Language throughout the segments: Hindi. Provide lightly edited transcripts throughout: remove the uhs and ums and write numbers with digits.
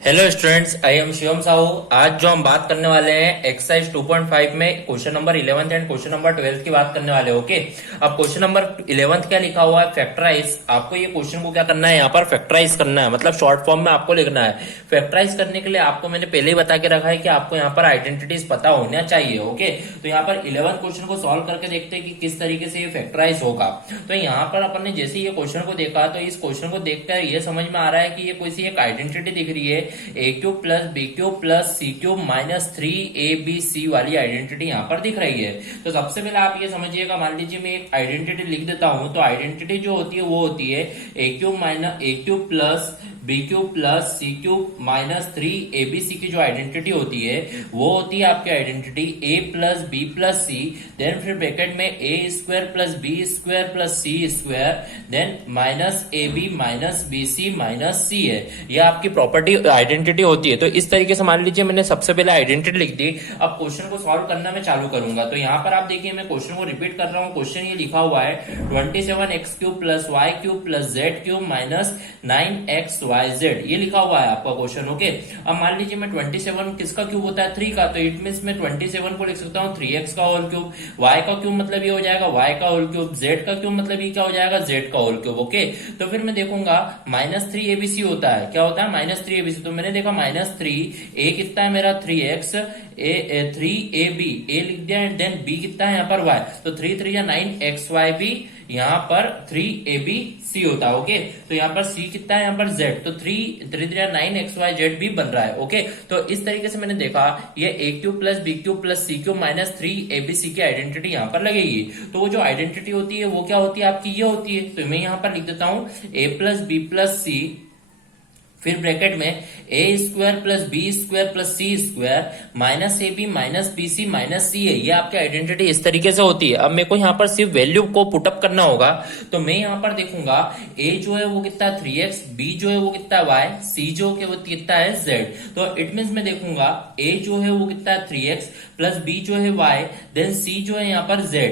Hello students, I am Shivam Sahu. आज जो हम बात करने वाले हैं एक्सरसाइज 2.5 में question number 11 and question number 12 की बात करने वाले हैं। ओके, अब क्वेश्चन नंबर 11 क्या लिखा हुआ है, फैक्टराइज। आपको ये क्वेश्चन को क्या करना है, यहाँ पर फैक्टराइज करना है, मतलब शॉर्ट फॉर्म में आपको लिखना है। फैक्टराइज करने के लिए आपको मैंने पहले ही बता के रखा है कि आपको यहाँ पर आइडेंटिटीज पता होना चाहिए। ओके, तो यहाँ पर 11 क्वेश्चन को सॉल्व करके देखते हैं कि किस तरीके से ये फैक्टराइज होगा। तो यहाँ पर अपन ने जैसे ये क्वेश्चन को देखा तो इस क्वेश्चन को देखकर ये समझ में आ रहा है कि ये कोई सी एक आइडेंटिटी दिख रही है, A cube plus B cube plus C cube minus 3ab वाली आइडेंटिटी यहाँ पर दिख रही है। तो सबसे पहले आप ये समझिएगा, मान लीजिए मैं एक आइडेंटिटी लिख देता हूं। तो आइडेंटिटी जो होती है वो होती है A cube plus B cube plus C cube minus 3abc की जो आइडेंटिटी होती है वो होती है आपकी identity a plus B plus C, then फिर ब्रैकेट में A square plus B square plus C square, then minus A B minus B C minus C है। यह आपकी प्रॉपर्टी आइडेंटिटी होती है। तो इस तरीके से मान लीजिए मैंने सबसे पहले आइडेंटिटी लिख दी। अब क्वेश्चन को सॉल्व करना मैं चालू करूंगा। तो यहाँ पर आप देखिए, मैं क्वेश्चन को रिपीट कर रहा हूँ। क्वेश्चन ये लिखा हुआ है 27x cube plus Y cube plus Z cube minus 9xy Z, ये लिखा हुआ है आपका क्वेश्चन। ओके, अब मान लीजिए मैं 27 किसका क्यूब होता है, 3 का। तो इट मींस मैं 27 को लिख सकता हूँ 3x का होल क्यूब, y का क्यूब मतलब ये हो जाएगा y का होल क्यूब, z का क्यूब मतलब ये क्या हो जाएगा z का होल क्यूब। ओके, तो फिर मैं देखूंगा माइनस 3abc होता है, क्या होता है माइनस 3abc। तो मैंने देखा माइनस 3, a कितना है मेरा 3x, 3ab a लिख दिया, एंड देन b कितना है यहाँ पर y। तो 3 3 9xyb, यहाँ पर 3abc होता है। ओके, तो यहाँ पर c कितना है यहाँ पर z, तो 3 3 9xyz भी बन रहा है। ओके, तो इस तरीके से मैंने देखा ये a cube plus B cube plus C cube minus 3abc की आइडेंटिटी यहाँ पर लगेगी। तो वो जो आइडेंटिटी होती है वो क्या होती है आपकी, ये होती है। तो मैं यहाँ पर लिख देता हूँ a plus B plus C, फिर ब्रैकेट में A square plus B square plus C square minus A B minus B C minus C है। ये आपकी आइडेंटिटी इस तरीके से होती है। अब मेरे को यहाँ पर सिर्फ वैल्यू को पुटअप करना होगा। तो मैं यहाँ पर देखूंगा ए जो है वो कितना 3x, बी जो है वो कितना y, सी जो है वो कितना है z। तो इट मीन्स मैं देखूंगा ए जो है वो कितना है 3x प्लस बी जो है y, देन सी जो है यहाँ पर z,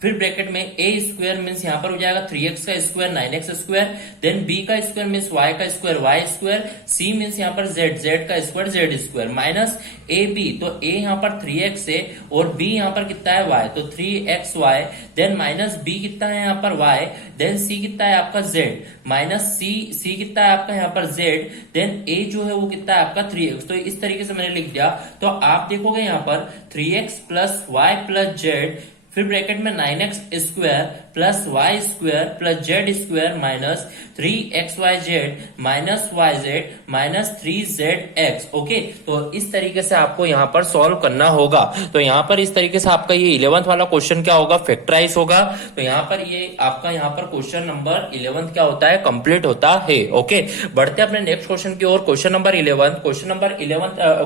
फिर ब्रैकेट में ए स्क्वायर मीन्स यहाँ पर हो जाएगा 3x का square 9x square, then b का स्क्वायर मीन्स y का square y square, c means यहाँ पर z का square z square, minus A B. तो a यहाँ पर 3x है और b यहाँ पर कितना है y, तो 3xy, देन माइनस b कितना है यहाँ पर y, देन c कितना है आपका z, माइनस c कितना है आपका यहाँ पर z, देन a जो है वो कितना है आपका 3x। तो इस तरीके से मैंने लिख दिया। तो आप देखोगे यहाँ पर 3x plus y plus Z, फिर ब्रैकेट में 9x square plus Y square plus Z square minus 3xyz minus yz minus 3zx। Okay, तो इस तरीके से आपको यहाँ पर सॉल्व करना होगा। तो यहाँ पर इस तरीके से आपका ये 11th वाला क्वेश्चन क्या होगा, फैक्टराइज होगा। तो यहाँ पर ये आपका यहाँ पर क्वेश्चन नंबर 11 क्या होता है, कंप्लीट होता है। ओके, बढ़ते अपने नेक्स्ट क्वेश्चन की ओर। Question number 11, question number 12,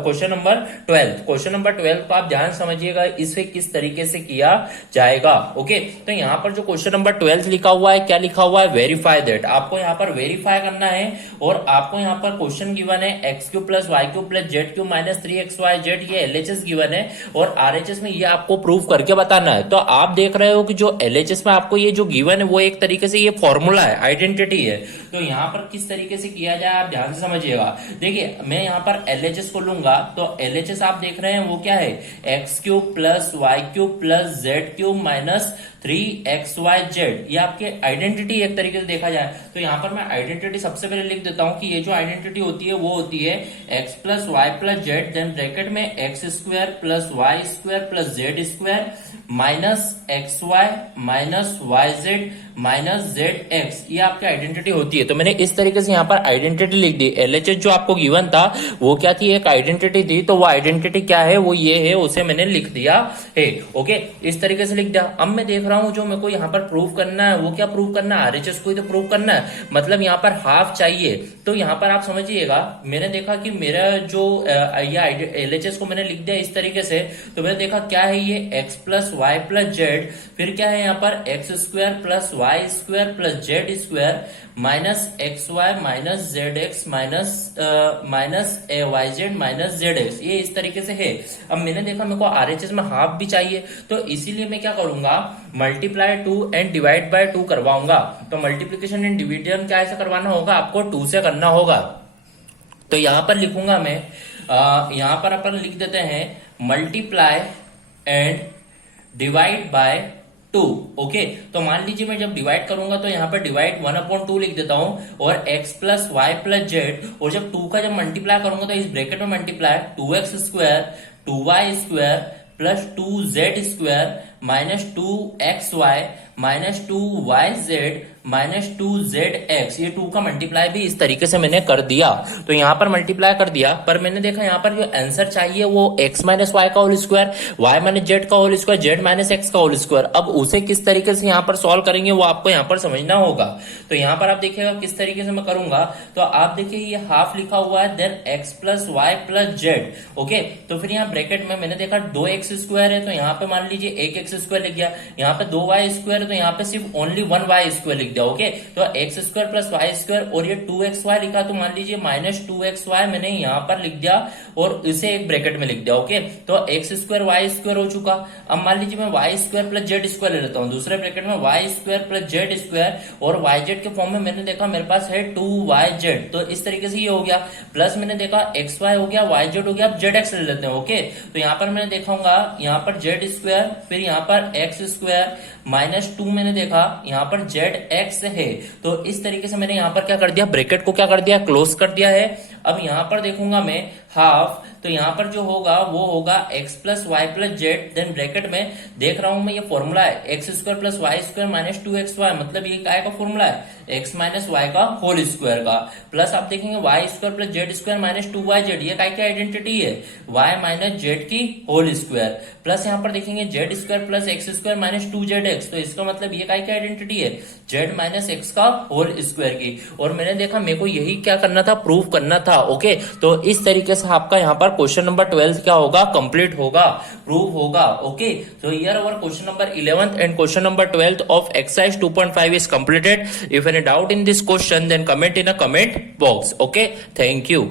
question number 12 को आप ध्यान समझिएगा, इसे किस तरीके से किया जाएगा। ओके, तो यहाँ पर जो क्वेश्चन नंबर 12 लिखा हुआ है, क्या लिखा हुआ है, वेरीफाई दैट। आपको यहाँ पर वेरीफाई करना है और आपको यहाँ पर क्वेश्चन गिवन है X cube plus Y cube plus Z cube minus 3xyz, ये एलएचएस गिवन है और आरएचएस में ये आपको प्रूव करके बताना है। तो आप देख रहे हो कि जो एलएचएस में आपको ये जो गिवन है वो एक तरीके से ये फॉर्मूला है, आइडेंटिटी है। तो यहाँ पर किस तरीके से किया जाए आप ध्यान से समझिएगा। देखिए, मैं यहाँ पर एलएचएस को लूंगा। तो एलएचएस आप देख रहे हैं वो क्या है, X cube plus Y cube plus Z cube minus 3xyz, ये आपके आइडेंटिटी एक तरीके से देखा जाए। तो यहाँ पर मैं आइडेंटिटी सबसे पहले लिख देता हूँ कि ये जो आइडेंटिटी होती है वो होती है x plus Y plus Z, then bracket में X square plus Y square plus Z square minus xy minus yz minus zx, ये आपकी आइडेंटिटी होती है। तो मैंने इस तरीके से यहाँ पर आइडेंटिटी लिख दी। एलएचएस जो आपको गिवन था वो क्या थी, एक आइडेंटिटी थी। तो वो आइडेंटिटी क्या है, वो ये है, उसे मैंने लिख दिया है। ओके, इस तरीके से लिख दिया। अब मैं देख रहा हूं जो मेरे को यहाँ पर प्रूव करना है वो क्या प्रूव करना है, आरएचएस को ही तो प्रूव करना है, मतलब यहाँ पर हाफ चाहिए। तो यहाँ पर आप समझिएगा, मैंने देखा कि मेरा जो ये एलएचएस को मैंने लिख दिया इस तरीके से। तो मैंने देखा क्या है ये X plus Y plus Z, फिर क्या है यहाँ पर X square plus Y square plus Z square minus X Y minus Z X minus Y Z minus Z X, ये इस तरीके से है। अब मैंने देखा मेरे को आरएचएस में हाफ भी चाहिए, तो इसीलिए मैं क्या करूंगा, मल्टीप्लाई 2 एंड डिवाइड बाय 2 करवाऊंगा। तो मल्टीप्लीकेशन एंड डिविजन क्या ऐसे करवाना होगा, आपको 2 से करना होगा। तो यहां पर लिखूंगा मैं, यहां पर अपन लिख देते हैं multiply and divide by 2। Okay, तो मान लीजिए मैं जब डिवाइड करूंगा तो यहाँ पर डिवाइड 1/2 लिख देता हूं, और x plus Y plus Z, और जब 2 का जब मल्टीप्लाई करूंगा तो इस ब्रैकेट में multiply 2x square 2y square plus 2z square minus 2xy minus 2yz minus 2zx, ये 2 का मल्टीप्लाई भी इस तरीके से मैंने कर दिया। तो यहाँ पर मल्टीप्लाई कर दिया, पर मैंने देखा यहाँ पर जो आंसर चाहिए वो x माइनस वाई का whole square, y minus Z का whole square, z minus X का होल स्क्वायर। अब उसे किस तरीके से यहाँ पर सॉल्व करेंगे वो आपको यहाँ पर समझना होगा। तो यहाँ पर आप देखिएगा किस तरीके से मैं करूंगा। तो आप देखिए ये हाफ लिखा हुआ है, then x plus Y plus Z. Okay, तो फिर यहाँ ब्रैकेट में मैंने देखा 2x स्क्वायर है, तो यहाँ पे मान लीजिए 1x स्क्वायर लिख गया, यहाँ पे 2y स्क्वायर है तो यहाँ पे सिर्फ ओनली 1y स्क्वायर लिख दिया। ओके, तो x square plus Y square, और ये 2xy लिखा तो मान लीजिए माइनस 2xy मैंने यहाँ पर लिख दिया और इसे एक ब्रैकेट में लिख दिया। ओके, तो x स्क्वायर वाई स्क्वायर हो चुका। अब मान लीजिए मैं y square plus Z square ले लेता हूँ दूसरे ब्रैकेट में, y square plus Z square, और yz के फॉर्म में मैंने देखा मेरे पास है 2yz, तो इस तरीके से ये हो गया। प्लस मैंने देखा xy हो गया, yz हो गया, अब zx ले लेते हैं। ओके, तो यहाँ पर मैंने देखूंगा यहाँ पर z स्क्वायर, फिर यहाँ पर x स्क्वायर माइनस 2 मैंने देखा यहाँ पर zx है। तो इस तरीके से मैंने यहाँ पर क्या कर दिया, ब्रैकेट को क्या कर दिया, क्लोज कर दिया है। अब यहाँ पर देखूंगा मैं हाफ, तो यहाँ पर जो होगा वो होगा x plus Y plus Z, then bracket में देख रहा हूं मैं ये फॉर्मूला है X square plus Y square minus 2xy, मतलब ये काय का फॉर्मूला है, x माइनस वाई का होल स्क्वायर का, प्लस आप देखेंगे Y square plus Z square minus 2yz, ये काय की आइडेंटिटी है, y माइनस जेड की होल स्क्वायर, प्लस यहाँ पर देखेंगे Z square plus X square minus 2zx, तो इसका मतलब ये काय की आइडेंटिटी है, z माइनस एक्स का होल स्क्वायर की। और मैंने देखा मेरे को यही क्या करना था, प्रूव करना था। ओके, तो इस तरीके से आपका यहाँ पर क्वेश्चन नंबर 12 क्या होगा, कंप्लीट होगा, प्रूव होगा। Okay, so here our question number 11th and question number 12th of exercise 2.5 is completed. If any doubt in this question, then comment in a comment box. Okay, thank you.